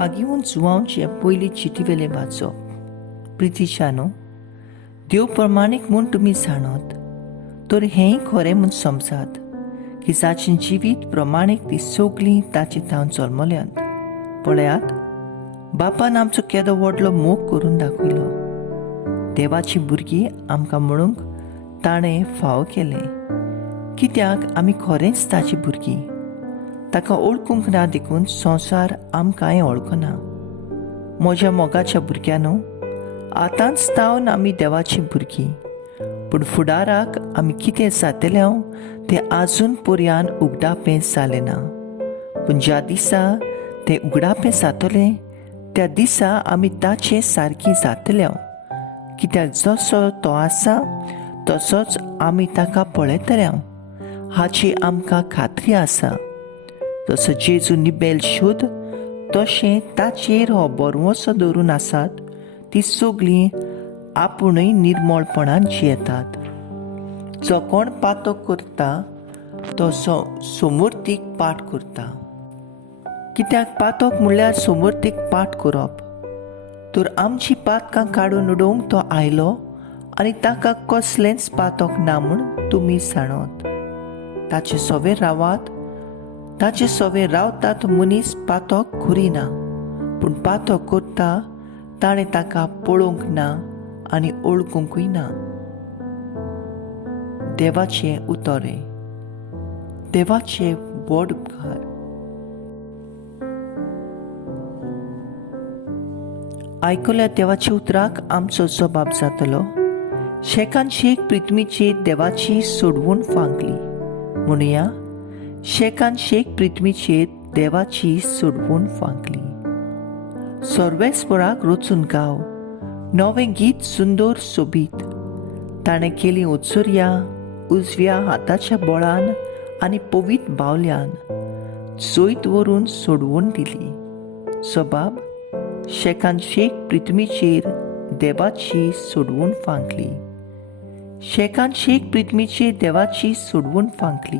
वागिवून जुवांचे पयली चिटी वेले वाचप. प्रितीच्यानो, देव प्रमाणीक म्हूण तुमी जाणत, तर हेंय खरें म्हूण समजात की जाचें जिवीत प्रमाणीक ती सगळीं ताची थावन जल्मल्यांत. पळयात, बापान आमचो केदो व्हडलो मोग करून दाखयलो. देवाची भुरगीं आमकां म्हणूंक ताणें फाव केलें, कित्याक आमी खरेंच ताची भुरगीं. ताका ओळखूंक ना देखून संवसार आमकांय वळखना. म्हज्या मोगाच्या भुरग्यांनो, आतांच तावन आमी देवाची भुरगीं, पूण फुडाराक आमी कितें जातले तें आजून पर्यान उगडापें जालें ना. पूण ज्या दिसा तें उगडापें जातलें त्या दिसा आमी ताचे सारकीं जातले, कित्याक जसो तो आसा तसोच आमी ताका पळयतले हाची आमकां खात्री आसा. जसो जेजू निबेल शुद्ध तशें ताचेर हो बरवंसो दवरून आसात ती सगळीं आपुणूय निर्मळपणान जियेतात. जो कोण पातो करता तो समूर्तीक पाठ करता. कित्याक पातोक म्हणल्यार समूर्तीक पाठ करप. तर आमची पातकां काडून उडोवंक तो आयलो आनी ताका कसलेंच पातोक ना म्हूण तुमी जाणत. ताचे सवे रावात. ताचे सवे रावतात मनीस पातोक करिना, पूण पातो करता ताणें ताका पळोवंक ना आनी ओळखूंकूय ना. देवाचें उतोरें. देवाचे व्हड उपकार. आयकल्या देवाच्या उतराक आमचो जबाब जातलो. शेकान शेक प्रिथ्वीचेर देवाची सोडवून फांकली. म्हणुया, शेकान शेक प्रिथ्वीचेर देवाची सोडवून फांकली. सर्वेस्पराक रचून गाव, नवें गीत सुंदर सोबीत. ताणें केली उत्सुर्या उजव्या हाताच्या बोळान आनी पवीत बावल्यान जैत व्हरून सोडवून दिली. जबाब, शेकान शेक प्रिथ्वीचेर देवाची सोडवून फांकली. शेकान शेक प्रिथ्वीचेर देवाची सोडवून फांकली.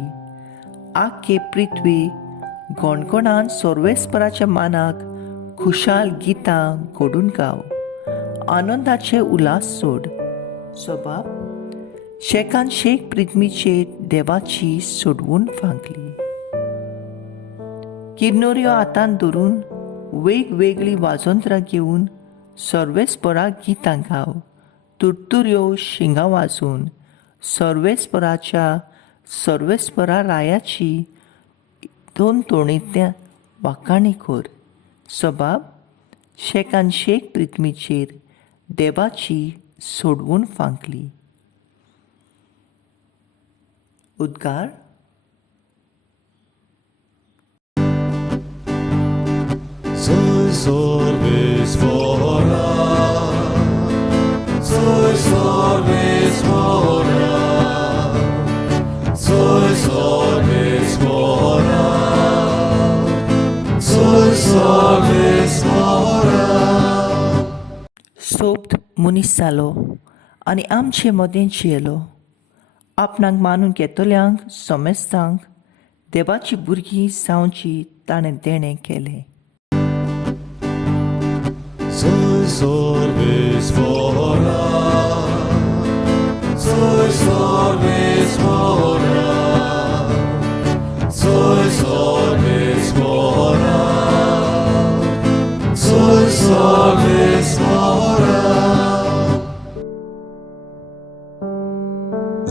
आख्खे पृथ्वी गोणगोणान सर्वेस्पराच्या मानाक खुशाल गितां घडून गाव, आनंदाचे उल्हास सोड. जबाब, शेकान शेक प्रिथ्वीचेर देवाची सोडवून फांकली. किन्नोऱ्यो हातान धरून वेगवेगळी वाजोंत्रां घेवन सर्वेस्पराक गितां गाव. तुरतुऱ्यो शिंगां वाजोवन सर्वेस्परा रायाची दोन तोणींतल्या वाखाणी कर. जबाब, शेकान शेक प्रिथ्वीचेर देवाची सोडवून फांकली. उद्गार. सोबत मनीस जालो आनी आमचे मदें जियेलो. आपणाक मानून घेतल्यांक समजतांक देवाची भुरगीं जावची ताणें देणें केलें.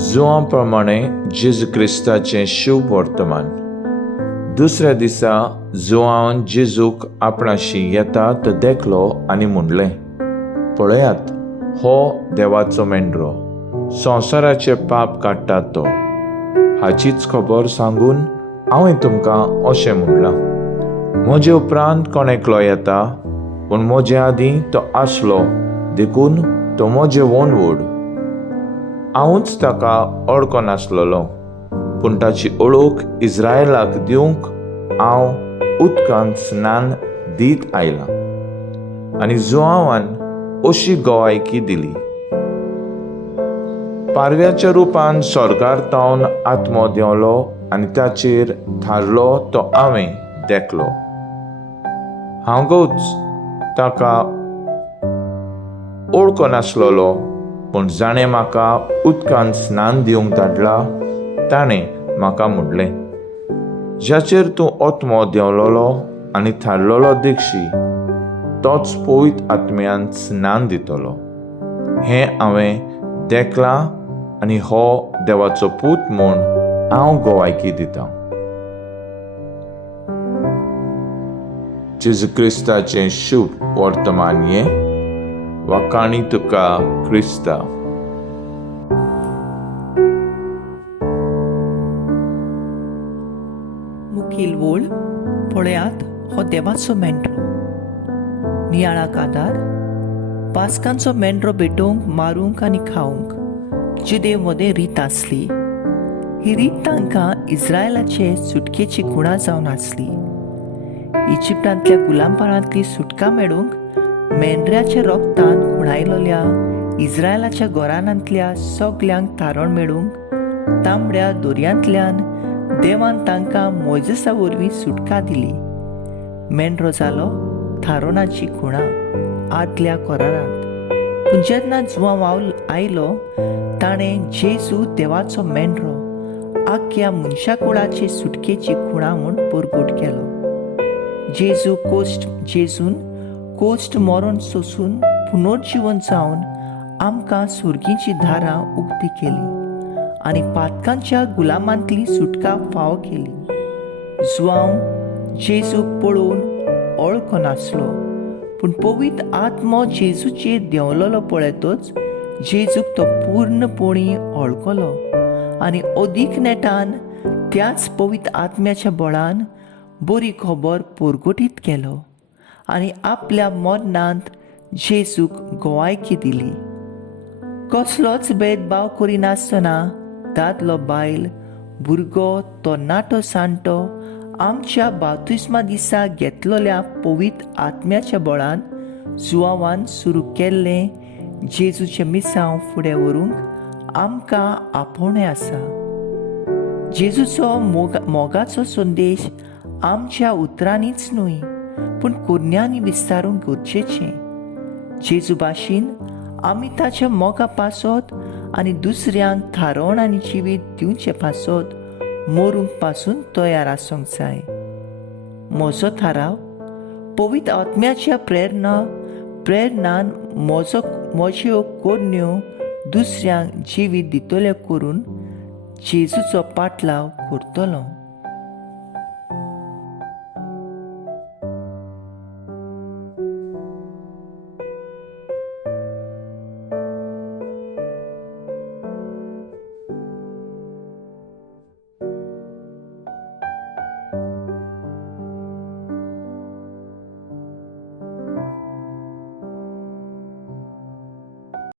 जुवां प्रमाणे जेजू क्रिस्ताचें शुभ वर्तमान. दुसऱ्या दिसा जुवान जेजूक आपणाशी येता तो देखलो आनी म्हणलें, पळयात, हो देवाचो मेंढरो, संवसाराचे पाप काडटा तो. हाचीच खबर सांगून हांवें तुमकां अशें म्हणलां. म्हजे उपरांत कोण एकलो येता, पूण म्हजे आदीं तो आसलो देखून तो म्हजे वणवड. हांवूच ताका वळखो नासलोलो, पूण ताची ओळख इस्रायलाक दिवंक हांव उदकांत स्नान दीत आयलां. आनी जुआंवान अशी गोवायकी दिली. पारव्याच्या रुपान स्वर्गार तावन आत्मो देंवलो आनी ताचेर थारलो तो हांवें देखलो. हांवूच ताका ओळखो नासलोलो, पूण जाणें म्हाका उदकान स्नान दिवंक धाडला ताणें म्हाका म्हणलें, जाचेर तूं ओतमो देंवलोलो आनी थारलोलो दिगशी तोच पवित्र आत्म्यान स्नान दितलो. हें हांवें देखलां आनी हो देवाचो पूत म्हूण हांव गोवायकी दितां. जेजू क्रिस्ताचें शुभ वर्तमान हें वाकाणी तुका क्रिस्ता. मुखेल वोळ पळयात हो देवाचो मेंढरो. नियाळा कादार पास्कांचो मेंढरो भेटोवंक मारूंक आनी खावंक जिदे मदें रीत आसली. ही रीत तांकां इस्रायलाचे सुटकेची खुणा जावन आसली. इजिप्तांतल्या गुलामपणांतली सुटका मेळूंक मेंढऱ्याच्या रोगतान खुणायलोल्या इस्रायलाच्या गोरानांतल्या सगल्यांक तारण मेळूंक तांबड्या दर्यांतल्यान देवान तांकां मोइजेसा वरवीं सुटका दिली. मेंढरो जालो थारोनाची खुणा आदल्या कोरारांत. पूण जेन्ना जुवांव आयलो ताणें जेजू देवाचो मेंढरो आख्या मनशा कुळाचे सुटकेची खुणा म्हूण परगट केलो. जेजून कोश्ट मरण सोंसून पुनर्जीवन जावन आमकां सुर्गीची दारां उक्ती केली आनी पातकांच्या गुलामांतली सुटका फावो केली. जुवांव जेजूक पळोवन वळखो नासलो, पूण पवित्र आत्मो जेजूचेर देंवलोलो पळयतच जेजूक तो पूर्णपणी वळखलो आनी अदीक नेटान त्याच पवित्र आत्म्याच्या बळान बरी खबर परगटीत केलो आनी आपल्या मरणांत जेजूक गोवायकी दिली. कसलोच भेदभाव करिनासतना दादलो बायल भुरगो तरणाटो साणटो आमच्या बाप्तिस्मा दिसा घेतलेल्या पवित्र आत्म्याच्या बळान जुवांवान सुरू केल्लें जेजूचें मिसांव फुडें व्हरूंक आमकां आपोवणें आसा. जेजूचो मोगाचो संदेश आमच्या उतरांनीच न्हय पूण कुरण्यांनी विस्तारूंक गरजेचें. जेजू भाशेन आमी ताच्या मोगा पासत आनी दुसऱ्यांक थारोन आनी जिवीत दिवचे पासत मरूंक पासून तयार आसूंक जाय. म्हजो थाराव पवित्र आत्म्याच्या प्रेरणान म्हज्यो कोरण्यो दुसऱ्यांक जिवीत दितल्यो करून जेजूचो पाटलाव करतलो.